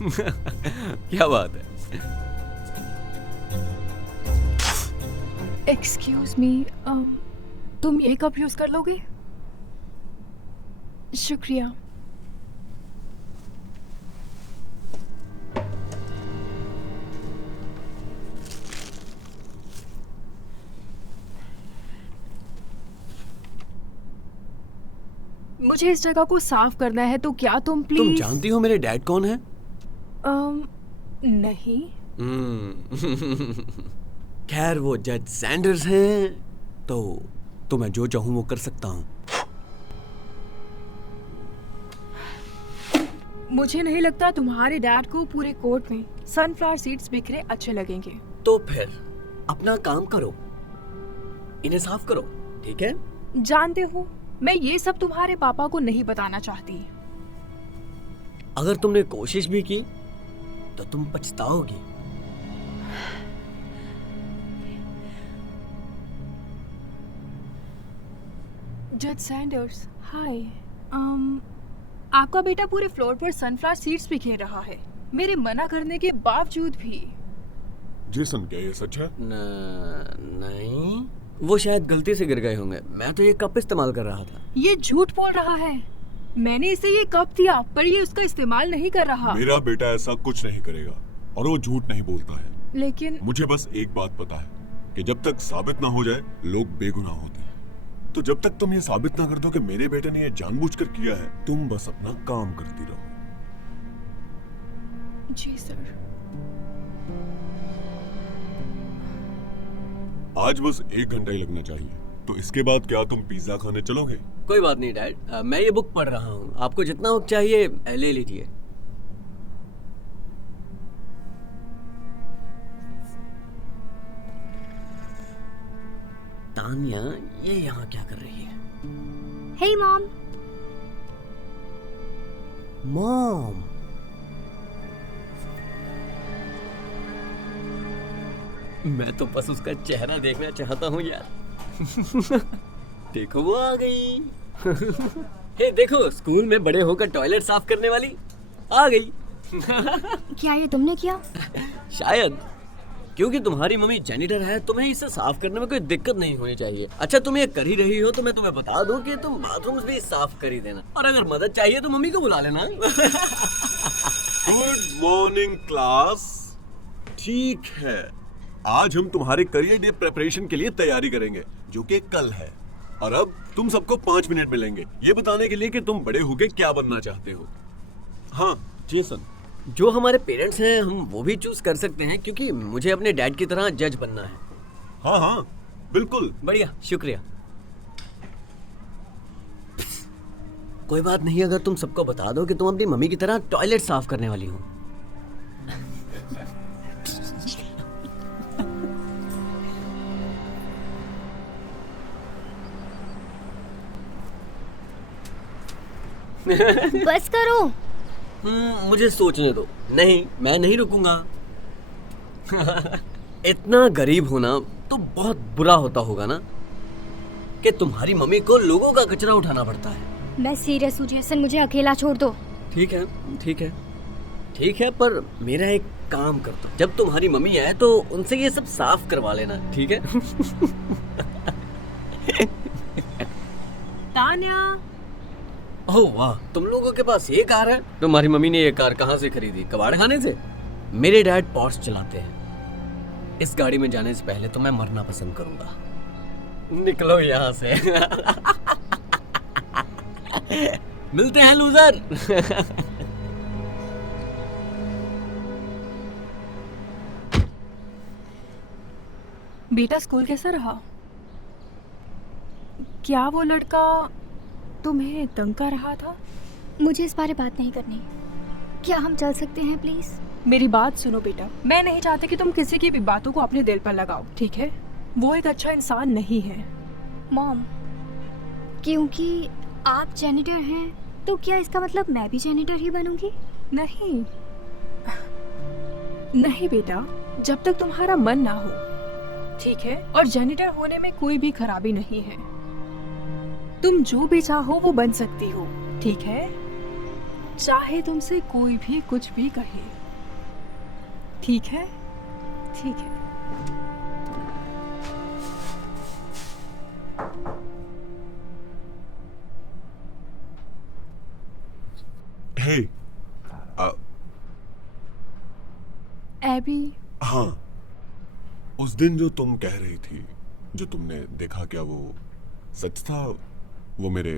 क्या बात है। एक्सक्यूज मी, तुम ये कप यूज कर लोगे? शुक्रिया। मुझे इस जगह को साफ करना है, तो क्या तुम प्लीज। तुम जानती हो मेरे डैड कौन है? नहीं। खैर वो जज सैंडर्स हैं, तो मैं जो चाहूं वो कर सकता हूं। मुझे नहीं लगता तुम्हारे डैड को पूरे कोर्ट में सनफ्लावर सीड्स बिखरे अच्छे लगेंगे। तो फिर अपना काम करो, इन्हें साफ करो, ठीक है? जानते हो, मैं ये सब तुम्हारे पापा को नहीं बताना चाहती। अगर तुमने कोशिश भी की तो तुम पछताओगी। जज सैंडर्स, हाय। आपका बेटा पूरे फ्लोर पर सनफ्लावर सीड्स बिखेर रहा है, मेरे मना करने के बावजूद भी। जेसन, क्या ये सच है? नहीं, वो शायद गलती से गिर गए होंगे। मैं तो ये कप इस्तेमाल कर रहा था। ये झूठ बोल रहा है। मैंने इसे ये कप दिया, पर ये उसका इस्तेमाल नहीं कर रहा। मेरा बेटा ऐसा कुछ नहीं करेगा और वो झूठ नहीं बोलता है। लेकिन मुझे बस एक बात पता है कि जब तक साबित ना हो जाए लोग बेगुनाह होते हैं। तो जब तक तुम ये साबित ना कर दो कि मेरे बेटे ने ये जानबूझकर किया है, तुम बस अपना काम करती रहो। जी सर। आज बस 1 घंटा ही लगना चाहिए। तो इसके बाद क्या तुम पिज्जा खाने चलोगे? कोई बात नहीं डैड, मैं ये बुक पढ़ रहा हूँ। आपको जितना वक्त चाहिए ले लीजिए। तानिया ये यहाँ क्या कर रही है? Hey mom. मॉम, मैं तो बस उसका चेहरा देखना चाहता हूँ यार। देखो वो आ गई। हे देखो, स्कूल में बड़े होकर टॉयलेट साफ करने वाली आ गई। क्या ये तुमने किया? शायद, क्योंकि तुम्हारी मम्मी जेनिटर है, तुम्हें इसे साफ करने में कोई दिक्कत नहीं होनी चाहिए। अच्छा, तुम ये कर ही रही हो तो मैं तुम्हें बता दूं कि तुम बाथरूम्स भी साफ कर ही देना, और अगर मदद चाहिए तो मम्मी को बुला लेना। Good morning class. ठीक है, आज हम तुम्हारे करियर डे प्रिपरेशन के लिए तैयारी करेंगे, जो कि कल है। और अब तुम सबको 5 मिनट मिलेंगे ये बताने के लिए कि तुम बड़े होके क्या बनना चाहते हो। हाँ जेसन, जो हमारे पेरेंट्स हैं हम वो भी चूज कर सकते हैं, क्योंकि मुझे अपने डैड की तरह जज बनना है। हाँ हाँ बिल्कुल। बढ़िया, शुक्रिया। कोई बात नहीं अगर तुम सबको बता दो कि तुम अपनी मम्मी की तरह टॉयलेट साफ करने वाली हो। बस करो। मुझे सोचने दो। नहीं, मैं नहीं रुकूंगा। इतना गरीब होना तो बहुत बुरा होता होगा ना, कि तुम्हारी मम्मी को लोगों का कचरा उठाना पड़ता है। मैं सीरियस हूँ जेसन, मुझे अकेला छोड़ दो। ठीक है, ठीक है, ठीक है, पर मेरा एक काम करता, जब तुम्हारी मम्मी आए तो उनसे ये सब साफ करवा लेना, ठीक है? तान्या, ओह वाह, तुम लोगों के पास ये कार है? तुम्हारी मम्मी ने ये कार कहाँ से खरीदी? कबाड़ खाने से? मेरे डैड पोर्श चलाते हैं। इस गाड़ी में जाने से पहले तो मैं मरना पसंद करूंगा। निकलो यहाँ से। मिलते हैं लूजर। बेटा स्कूल कैसा रहा? क्या वो लड़का तुम्हें तंग कर रहा था? मुझे इस बारे बात नहीं करनी। क्या हम चल सकते हैं प्लीज? मेरी बात सुनो बेटा, मैं नहीं चाहती कि तुम किसी की भी बातों को अपने दिल पर लगाओ, ठीक है? वो एक अच्छा इंसान नहीं है। मॉम, क्योंकि आप जेनिटर हैं तो क्या इसका मतलब मैं भी जेनिटर ही बनूंगी? नहीं नहीं बेटा, जब तक तुम्हारा मन ना हो, ठीक है? और जेनिटर होने में कोई भी खराबी नहीं है। तुम जो भी चाहो वो बन सकती हो, ठीक है? चाहे तुमसे कोई भी कुछ भी कहे। ठीक है, ठीक है। हे, एबी, हाँ, उस दिन जो तुम कह रही थी, जो तुमने देखा, क्या वो सच था? वो मेरे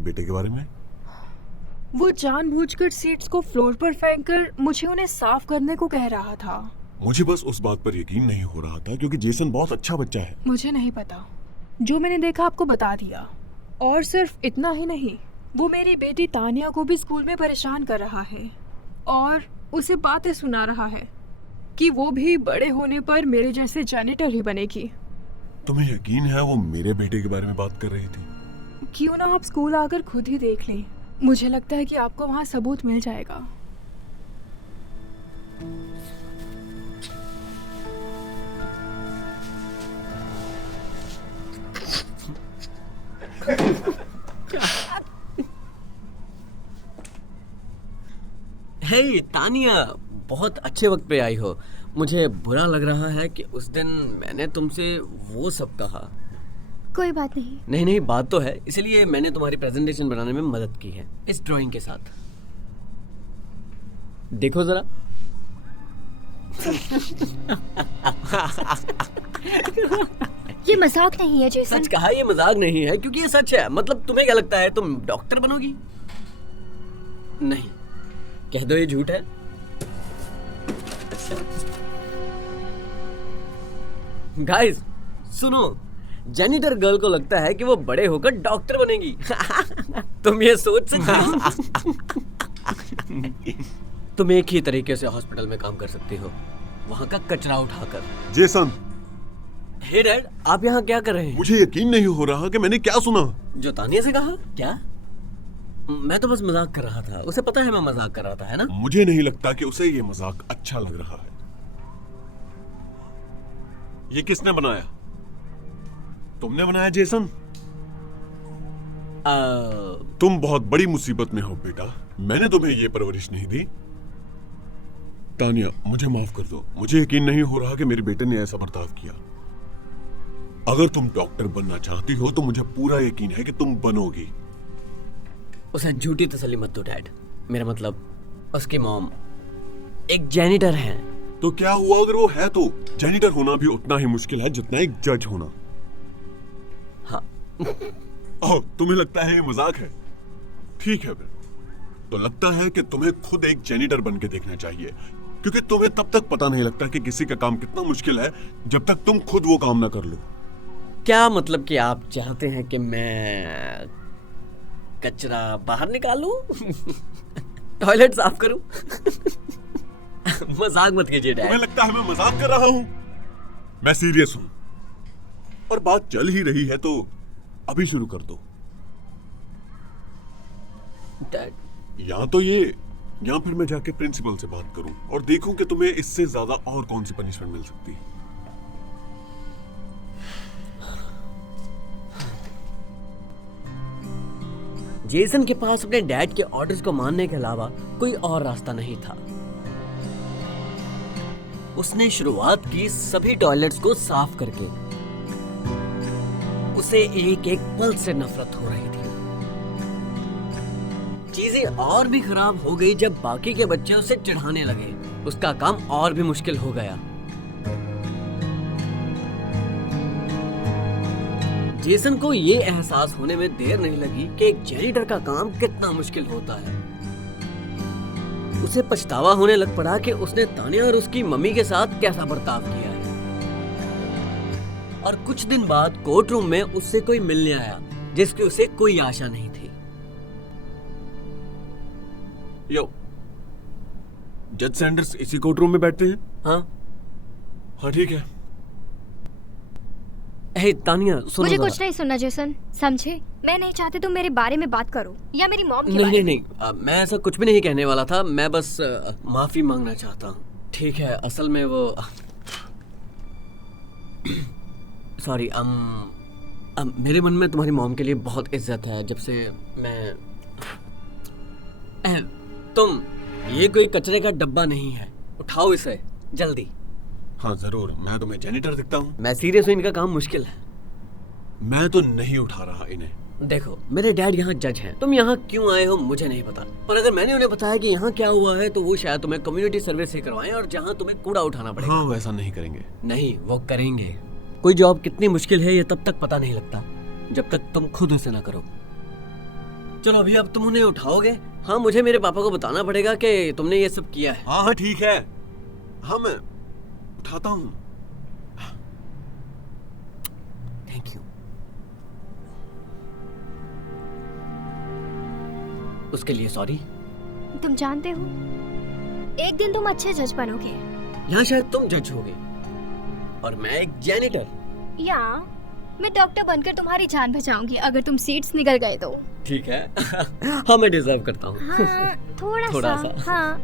बेटे के बारे में? वो जानबूझकर सीट्स को फ्लोर पर फेंककर मुझे उन्हें साफ करने को कह रहा था। मुझे बस उस बात पर यकीन नहीं हो रहा था क्योंकि जेसन बहुत अच्छा बच्चा है। मुझे नहीं पता, जो मैंने देखा आपको बता दिया। और सिर्फ इतना ही नहीं, वो मेरी बेटी तानिया को भी स्कूल में परेशान कर रहा है और उसे बातें सुना रहा है कि वो भी बड़े होने पर मेरे जैसे जैनिटर ही बनेगी। तुम्हें यकीन है वो मेरे बेटे के बारे में बात कर रही थी? क्यों ना आप स्कूल आकर खुद ही देख लें। मुझे लगता है कि आपको वहाँ सबूत मिल जाएगा। हे तानिया, बहुत अच्छे वक्त पे आई हो। मुझे बुरा लग रहा है कि उस दिन मैंने तुमसे वो सब कहा। कोई बात नहीं। नहीं नहीं, बात तो है, इसलिए मैंने तुम्हारी प्रेजेंटेशन बनाने में मदद की है इस ड्राइंग के साथ। देखो जरा। ये मजाक नहीं है जेसन। सच कहा, ये मजाक नहीं है क्योंकि ये सच है। मतलब तुम्हें क्या लगता है तुम डॉक्टर बनोगी? नहीं, कह दो ये झूठ है। गाइस सुनो, जेनिटर गर्ल को लगता है कि वो बड़े होकर डॉक्टर बनेगी। तुम ये सोच सकते हो? तुम एक ही तरीके से हॉस्पिटल में काम कर सकती हो, वहां का कचरा उठाकर। जेसन, हे डैड, आप यहाँ क्या कर रहे हैं? मुझे यकीन नहीं हो रहा कि मैंने क्या सुना। जो तानिया से कहा? क्या? मैं तो बस मजाक कर रहा था, उसे पता है मैं मजाक कर रहा था, है ना? मुझे नहीं लगता कि उसे ये मजाक अच्छा लग रहा है। ये किसने बनाया? तुमने बनाया जेसन? तुम बहुत बड़ी मुसीबत में हो बेटा। मैंने तुम्हें ये परवरिश नहीं दी। तानिया, मुझे माफ कर दो। मुझे यकीन नहीं हो रहा कि मेरे बेटे ने ऐसा बर्ताव किया। अगर तुम डॉक्टर बनना चाहती हो तो मुझे पूरा यकीन है कि तुम बनोगी। उसे झूठी तसल्ली मत दो डैड। मेरा मतलब, उसकी मॉम एक जेनिटर है। तो क्या हुआ अगर वो है? तो जेनिटर होना भी उतना ही मुश्किल है जितना एक जज होना। हाँ। ओह, तुम्हें लगता है ये मजाक है? ठीक है फिर। तो लगता है कि तुम्हें खुद एक जेनिटर बन के देखना चाहिए, क्योंकि तुम्हें तब तक पता नहीं लगता कि किसी का काम कितना मुश्किल है जब तक तुम खुद वो काम ना कर लो। क्या मतलब कि आप चाहते हैं कि मैं कचरा बाहर निकालूं? टॉयलेट साफ करूं? मजाक मत कीजिए डैड। तुम्हें लगता है मैं मजाक कर रहा हूं? मैं सीरियस हूं। और बात चल ही रही है तो अभी शुरू कर दो। डैड, या तो ये, या फिर मैं जाके प्रिंसिपल से बात करूं और देखूं कि तुम्हें इससे ज्यादा और कौन सी पनिशमेंट मिल सकती है। जेसन के पास अपने डैड के ऑर्डर्स को मानने के अलावा कोई और रास्ता नहीं था। उसने शुरुआत की सभी टॉयलेट्स को साफ करके। उसे एक एक पल से नफरत हो रही थी। चीजें और भी खराब हो गई जब बाकी के बच्चे उसे चिढ़ाने लगे। उसका काम और भी मुश्किल हो गया। जेसन को ये एहसास होने में देर नहीं लगी कि एक जेनिटर का काम कितना मुश्किल होता है। उसे पछतावा होने लग पड़ा कि उसने तानिया और उसकी मम्मी के साथ कैसा बर्ताव किया है। और कुछ दिन बाद कोर्ट रूम में उससे कोई मिलने आया जिसकी उसे कोई आशा नहीं थी। यो, जज सैंडर्स इसी कोर्ट रूम में बैठते हैं? हाँ हाँ ठीक है। हे तानिया, सुनो मुझे जरा। कुछ नहीं सुनना जेसन, समझे? मैं नहीं चाहती तुम मेरे बारे में बात करो या मेरी मॉम के नहीं बारे नहीं में। नहीं, मैं ऐसा कुछ भी नहीं कहने वाला था। मैं बस माफी मांगना चाहता हूँ। ठीक है, असल में वो सॉरी, मेरे मन में तुम्हारी मॉम के लिए बहुत इज्जत है। जब से मैं तुम, ये कोई कचरे का डब्बा नहीं है, उठाओ इसे जल्दी। हाँ जरूर, मैं तुम्हें जेनिटर दिखता हूँ। मैं सीरियस हूँ, इनका काम मुश्किल है। मैं तो नहीं उठा रहा इन्हें। देखो, मेरे डैड यहाँ जज हैं। तुम यहाँ क्यों आए हो मुझे नहीं पता, पर अगर मैंने उन्हें बताया कि यहाँ क्या हुआ है तो वो शायद तुम्हें कम्युनिटी सर्विस से करवाएं और जहाँ तुम्हें कूड़ा उठाना पड़ेगा। हाँ, वैसा नहीं करेंगे। नहीं, वो करेंगे। कोई जॉब कितनी मुश्किल है ये तब तक पता नहीं लगता जब तक तुम खुद उसे ना करो। चलो अभी अब तुम उन्हें उठाओगे? हाँ, मुझे मेरे पापा को बताना पड़ेगा कि तुमने ये सब किया है। हाँ हाँ ठीक है, हाँ मैं उठाता हूँ। Thank you. उसके लिए सॉरी। तुम जानते हो, एक दिन तुम अच्छे जज बनोगे। यहाँ शायद तुम जज होगे और मैं एक जेनिटर। या मैं डॉक्टर बनकर तुम्हारी जान बचाऊंगी अगर तुम सीट्स निकल गए तो। ठीक है। हाँ, मैं डिजर्व करता हूँ। हाँ, थोड़ा थोड़ा सा। सा। हाँ।